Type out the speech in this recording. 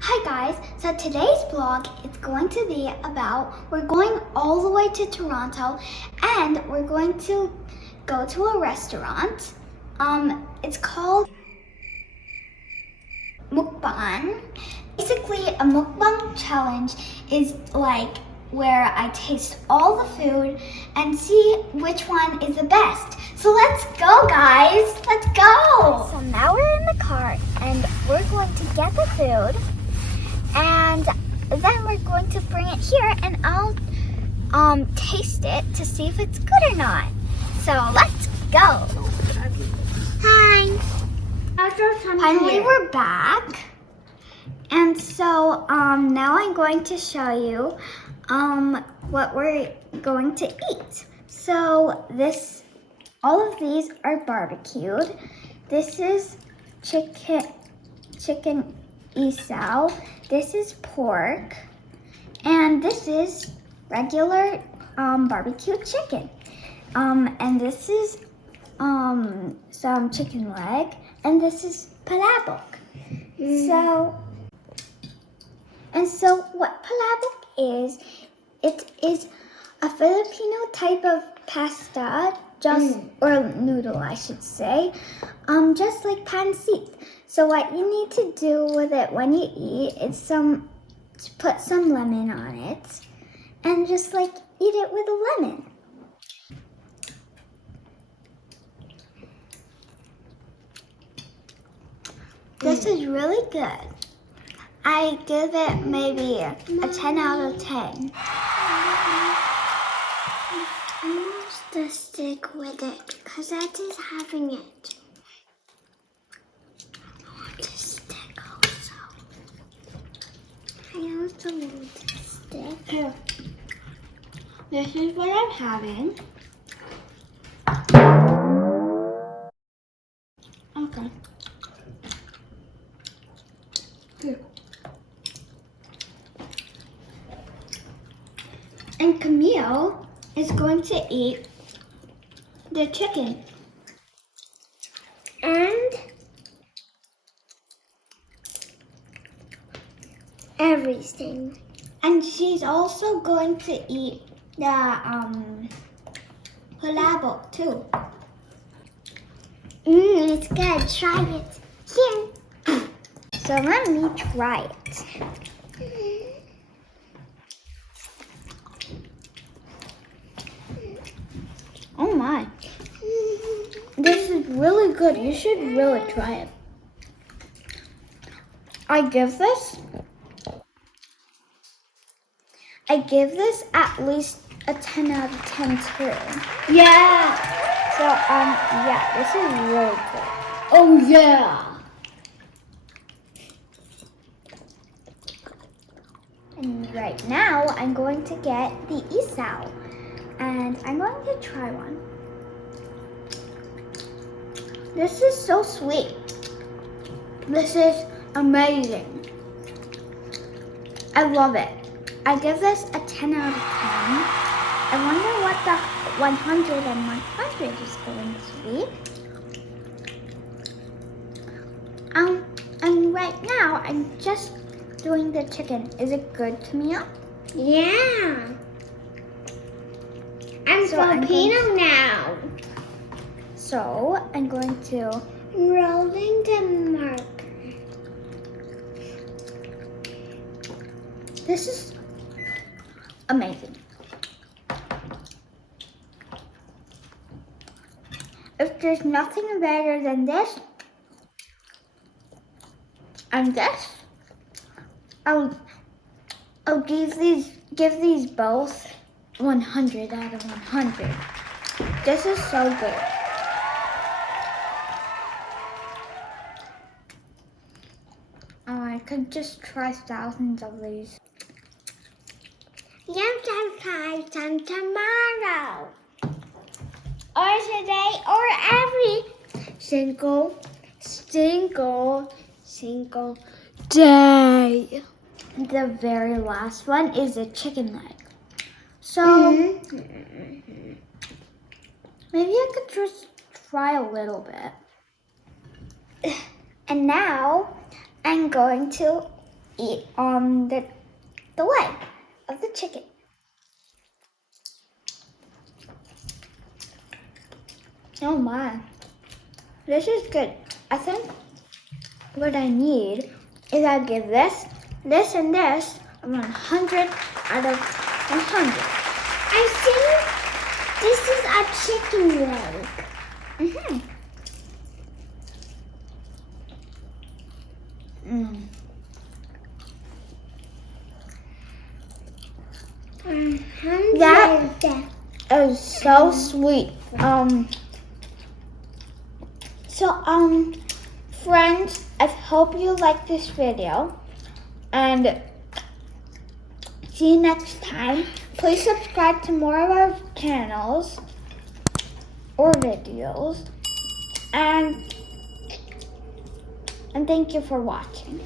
Hi guys, so today's vlog is going to be about, we're going all the way to Toronto and we're going to go to a restaurant. It's called Mukbang. Basically, a mukbang challenge is like where I taste all the food and see which one is the best. So let's go guys, let's go! So now we're in the car and we're going to get the food. And then we're going to bring it here and I'll taste it to see if it's good or not. So let's go. Hi. Finally we're back. And so now I'm going to show you what we're going to eat. So all of these are barbecued. This is chicken isaw. This is pork, and this is regular barbecue chicken. And this is some chicken leg, and this is palabok. So what palabok is, it is a Filipino type of pasta, or noodle I should say, just like pancit. So what you need to do with it when you eat is to put some lemon on it and just like eat it with a lemon. This is really good. I give it maybe a 10 out of 10. I want to stick with it because that is having it. I also want to stick. Here. This is what I'm having. Okay. Here. And Camille is going to eat the chicken. And everything. And she's also going to eat the palabok too. It's good. Try it. Here. So let me try it. Oh my. This is really good. You should really try it. I give this at least a 10 out of 10 too. Yeah. So yeah, this is really good. Oh yeah. And right now I'm going to get the isaw and I'm going to try one. This is so sweet. This is amazing. I love it. I give this a 10 out of 10. I wonder what the 100 and 100 is going to be. And right now, I'm just doing the chicken. Is it good, Camille? Yeah. I'm Filipino now. So, I'm going to rolling the marker. This is amazing. If there's nothing better than this and this, I'll give these both 100 out of 100. This is so good. Oh, I could just try thousands of these. You can try some tomorrow, or today, or every single day. The very last one is a chicken leg. So maybe I could just try a little bit. And now I'm going to eat on the leg of the chicken. Oh my, this is good. I think what I need is I give this, and this a 100 out of 100. I think this is a chicken leg. Mm-hmm. That is so sweet. Friends, I hope you like this video, and see you next time. Please subscribe to more of our channels or videos, and thank you for watching.